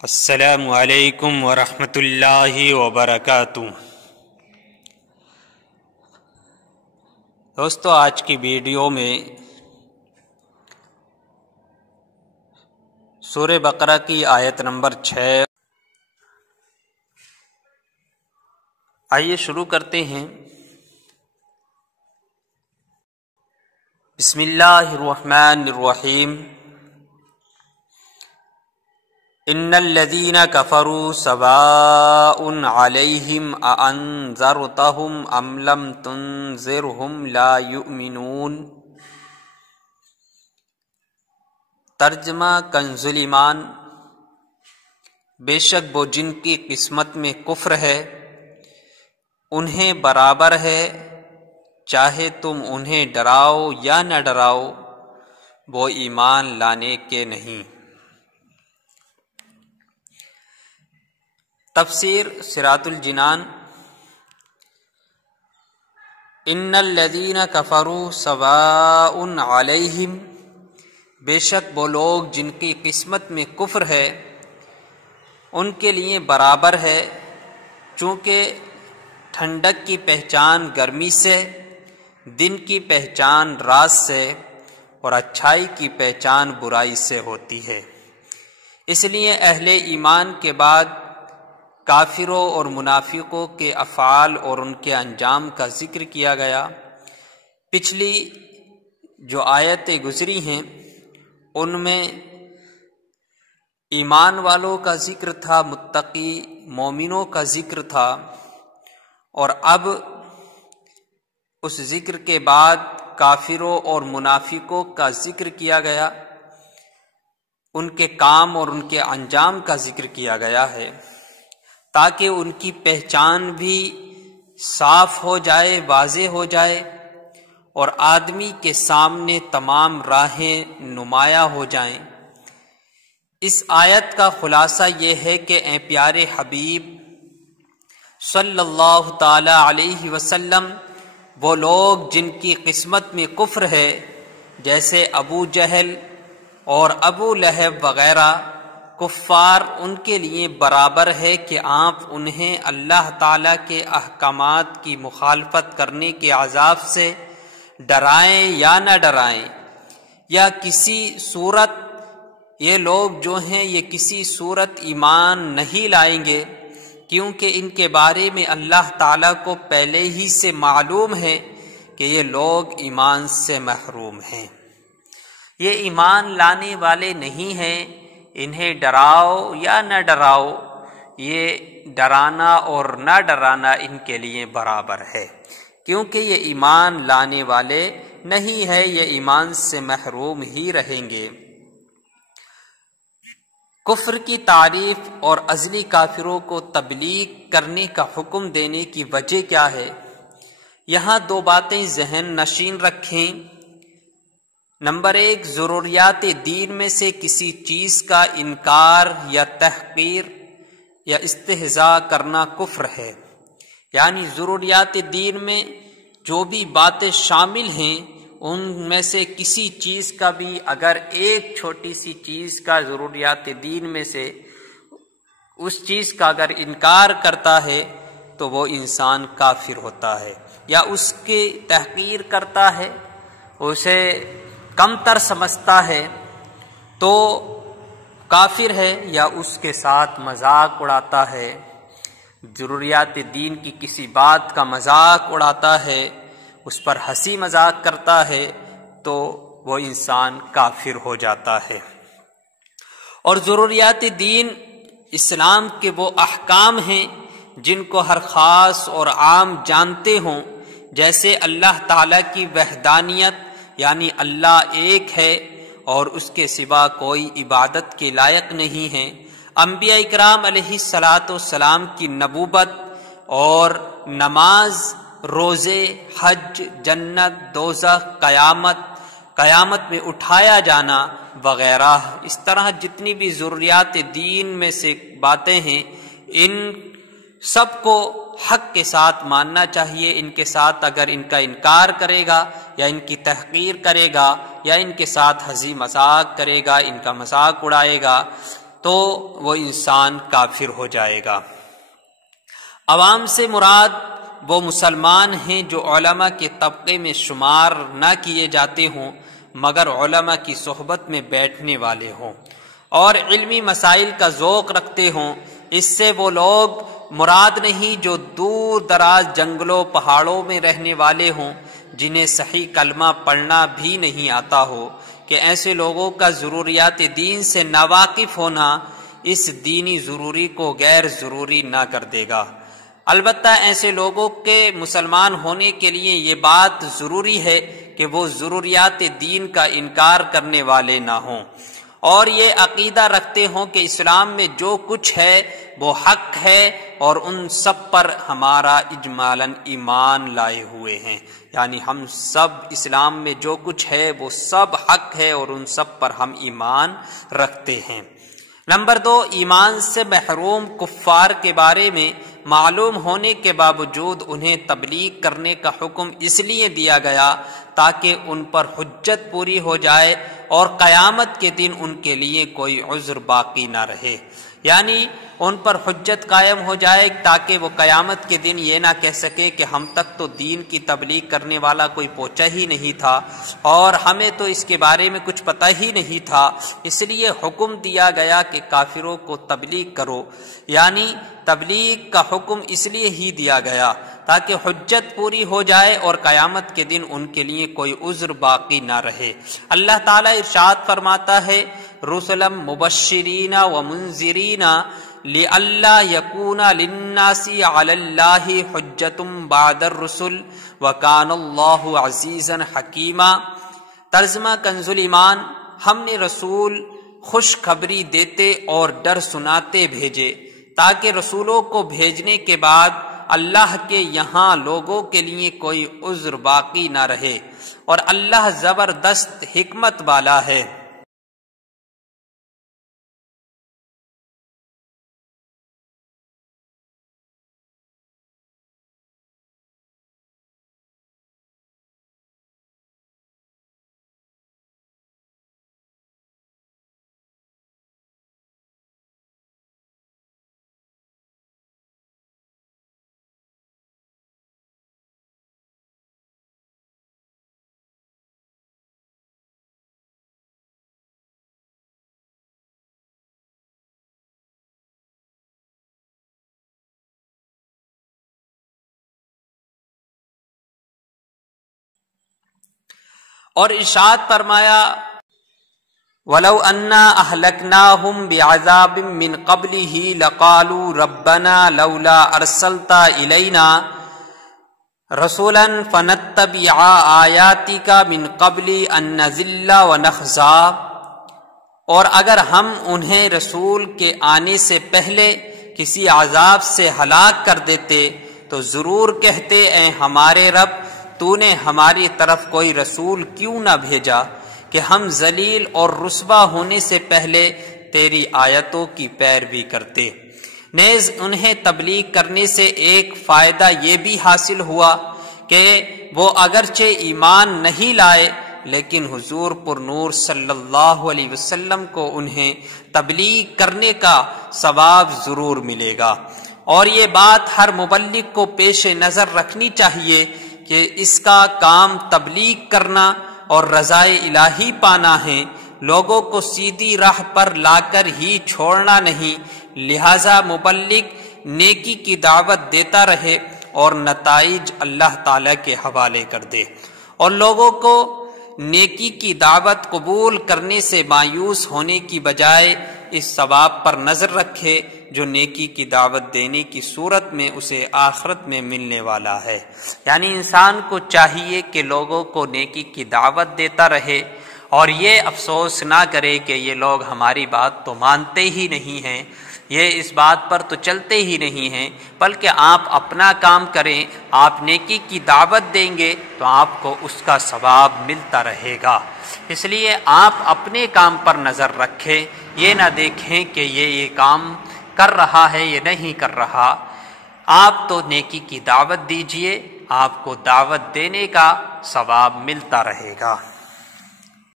السلام علیکم ورحمۃ اللہ وبرکاتہ۔ دوستو، آج کی ویڈیو میں سورہ بقرہ کی آیت نمبر 6 آئیے شروع کرتے ہیں۔ بسم اللہ الرحمن الرحیم۔ ان الذین کفروا سواء علیہم اانذرتہم ام لم تنذرہم لا یؤمنون۔ ترجمہ کنز ایمان۔ بے شک وہ جن کی قسمت میں کفر ہے انہیں برابر ہے، چاہے تم انہیں ڈراؤ یا نہ ڈراؤ، وہ ایمان لانے کے نہیں۔ تفسیر صراط الجنان۔ ان الذین کفروا سواء علیہم، بے شک وہ لوگ جن کی قسمت میں کفر ہے ان کے لیے برابر ہے، چونکہ ٹھنڈک کی پہچان گرمی سے، دن کی پہچان رات سے، اور اچھائی کی پہچان برائی سے ہوتی ہے۔ اس لیے اہل ایمان کے بعد کافروں اور منافقوں کے افعال اور ان کے انجام کا ذکر کیا گیا۔ پچھلی جو آیتیں گزری ہیں ان میں ایمان والوں کا ذکر تھا، متقی مومنوں کا ذکر تھا، اور اب اس ذکر کے بعد کافروں اور منافقوں کا ذکر کیا گیا، ان کے کام اور ان کے انجام کا ذکر کیا گیا ہے، تاکہ ان کی پہچان بھی صاف ہو جائے، واضح ہو جائے، اور آدمی کے سامنے تمام راہیں نمایاں ہو جائیں۔ اس آیت کا خلاصہ یہ ہے کہ اے پیارے حبیب صلی اللہ تعالی علیہ وسلم، وہ لوگ جن کی قسمت میں کفر ہے، جیسے ابو جہل اور ابو لہب وغیرہ کفار، ان کے لیے برابر ہے کہ آپ انہیں اللہ تعالیٰ کے احکامات کی مخالفت کرنے کے عذاب سے ڈرائیں یا نہ ڈرائیں، یا کسی صورت یہ لوگ جو ہیں یہ کسی صورت ایمان نہیں لائیں گے، کیونکہ ان کے بارے میں اللہ تعالیٰ کو پہلے ہی سے معلوم ہے کہ یہ لوگ ایمان سے محروم ہیں، یہ ایمان لانے والے نہیں ہیں۔ انہیں ڈراؤ یا نہ ڈراؤ، یہ ڈرانا اور نہ ڈرانا ان کے لیے برابر ہے، کیونکہ یہ ایمان لانے والے نہیں ہے، یہ ایمان سے محروم ہی رہیں گے۔ کفر کی تعریف اور ازلی کافروں کو تبلیغ کرنے کا حکم دینے کی وجہ کیا ہے؟ یہاں دو باتیں ذہن نشین رکھیں۔ نمبر 1، ضروریات دین میں سے کسی چیز کا انکار یا تحقیر یا استہزاء کرنا کفر ہے، یعنی ضروریات دین میں جو بھی باتیں شامل ہیں ان میں سے کسی چیز کا بھی اگر ایک چھوٹی سی چیز کا ضروریات دین میں سے اس چیز کا اگر انکار کرتا ہے تو وہ انسان کافر ہوتا ہے، یا اس کی تحقیر کرتا ہے، اسے کم تر سمجھتا ہے تو کافر ہے، یا اس کے ساتھ مذاق اڑاتا ہے، ضروریات دین کی کسی بات کا مذاق اڑاتا ہے، اس پر ہنسی مذاق کرتا ہے، تو وہ انسان کافر ہو جاتا ہے۔ اور ضروریات دین اسلام کے وہ احکام ہیں جن کو ہر خاص اور عام جانتے ہوں، جیسے اللہ تعالیٰ کی وحدانیت، یعنی اللہ ایک ہے اور اس کے سوا کوئی عبادت کے لائق نہیں ہے، انبیاء اکرام علیہ السلام کی نبوت اور نماز، روزے، حج، جنت، دوزخ، قیامت میں اٹھایا جانا وغیرہ، اس طرح جتنی بھی ضروریات دین میں سے باتیں ہیں ان سب کو حق کے ساتھ ماننا چاہیے۔ ان کے ساتھ اگر ان کا انکار کرے گا یا ان کی تحقیر کرے گا یا ان کے ساتھ ہنسی مذاق کرے گا، ان کا مذاق اڑائے گا، تو وہ انسان کافر ہو جائے گا۔ عوام سے مراد وہ مسلمان ہیں جو علماء کے طبقے میں شمار نہ کیے جاتے ہوں مگر علماء کی صحبت میں بیٹھنے والے ہوں اور علمی مسائل کا ذوق رکھتے ہوں۔ اس سے وہ لوگ مراد نہیں جو دور دراز جنگلوں پہاڑوں میں رہنے والے ہوں جنہیں صحیح کلمہ پڑھنا بھی نہیں آتا ہو، کہ ایسے لوگوں کا ضروریات دین سے ناواقف ہونا اس دینی ضروری کو غیر ضروری نہ کر دے گا۔ البتہ ایسے لوگوں کے مسلمان ہونے کے لیے یہ بات ضروری ہے کہ وہ ضروریات دین کا انکار کرنے والے نہ ہوں اور یہ عقیدہ رکھتے ہوں کہ اسلام میں جو کچھ ہے وہ حق ہے اور ان سب پر ہمارا اجمالاً ایمان لائے ہوئے ہیں، یعنی ہم سب اسلام میں جو کچھ ہے وہ سب حق ہے اور ان سب پر ہم ایمان رکھتے ہیں۔ نمبر 2، ایمان سے محروم کفار کے بارے میں معلوم ہونے کے باوجود انہیں تبلیغ کرنے کا حکم اس لیے دیا گیا تاکہ ان پر حجت پوری ہو جائے اور قیامت کے دن ان کے لیے کوئی عذر باقی نہ رہے، یعنی ان پر حجت قائم ہو جائے تاکہ وہ قیامت کے دن یہ نہ کہہ سکے کہ ہم تک تو دین کی تبلیغ کرنے والا کوئی پہنچا ہی نہیں تھا اور ہمیں تو اس کے بارے میں کچھ پتہ ہی نہیں تھا، اس لیے حکم دیا گیا کہ کافروں کو تبلیغ کرو، یعنی تبلیغ کا حکم اس لیے ہی دیا گیا تاکہ حجت پوری ہو جائے اور قیامت کے دن ان کے لیے کوئی عذر باقی نہ رہے۔ اللہ تعالیٰ ارشاد فرماتا ہے، رسلا مبشرین ومنذرین لئلا یکون للناس علی اللہ حجۃ بعد الرسل وکان اللہ عزیزا حکیما۔ ترجمہ کنز ایمان، ہم نے رسول خوشخبری دیتے اور ڈر سناتے بھیجے تاکہ رسولوں کو بھیجنے کے بعد اللہ کے یہاں لوگوں کے لیے کوئی عذر باقی نہ رہے، اور اللہ زبردست حکمت والا ہے۔ اور ارشاد فرمایا، وَلَوْ أَنَّا أَهْلَكْنَاهُمْ بِعَذَابٍ مِّن قَبْلِهِ لَقَالُوا رَبَّنَا لَوْلَا أَرْسَلْتَ إِلَيْنَا رَسُولًا فَنَتَّبِعَ آيَاتِكَ مِن قَبْلِ أَن نَّذِلَّ وَنَخْزَىٰ، اور اگر ہم انہیں رسول کے آنے سے پہلے کسی عذاب سے ہلاک کر دیتے تو ضرور کہتے، اے ہمارے رب، تو نے ہماری طرف کوئی رسول کیوں نہ بھیجا کہ ہم ذلیل اور رسوا ہونے سے پہلے تیری آیتوں کی پیروی کرتے۔ نیز انہیں تبلیغ کرنے سے ایک فائدہ یہ بھی حاصل ہوا کہ وہ اگرچہ ایمان نہیں لائے لیکن حضور پر نور صلی اللہ علیہ وسلم کو انہیں تبلیغ کرنے کا ثواب ضرور ملے گا۔ اور یہ بات ہر مبلغ کو پیش نظر رکھنی چاہیے کہ اس کا کام تبلیغ کرنا اور رضائے الہی پانا ہے، لوگوں کو سیدھی راہ پر لا کر ہی چھوڑنا نہیں، لہذا مبلغ نیکی کی دعوت دیتا رہے اور نتائج اللہ تعالی کے حوالے کر دے، اور لوگوں کو نیکی کی دعوت قبول کرنے سے مایوس ہونے کی بجائے اس ثواب پر نظر رکھے جو نیکی کی دعوت دینے کی صورت میں اسے آخرت میں ملنے والا ہے۔ یعنی انسان کو چاہیے کہ لوگوں کو نیکی کی دعوت دیتا رہے اور یہ افسوس نہ کرے کہ یہ لوگ ہماری بات تو مانتے ہی نہیں ہیں، یہ اس بات پر تو چلتے ہی نہیں ہیں، بلکہ آپ اپنا کام کریں، آپ نیکی کی دعوت دیں گے تو آپ کو اس کا ثواب ملتا رہے گا۔ اس لیے آپ اپنے کام پر نظر رکھیں، یہ نہ دیکھیں کہ یہ کام کر رہا ہے یہ نہیں کر رہا، آپ تو نیکی کی دعوت دیجئے، آپ کو دعوت دینے کا ثواب ملتا رہے گا۔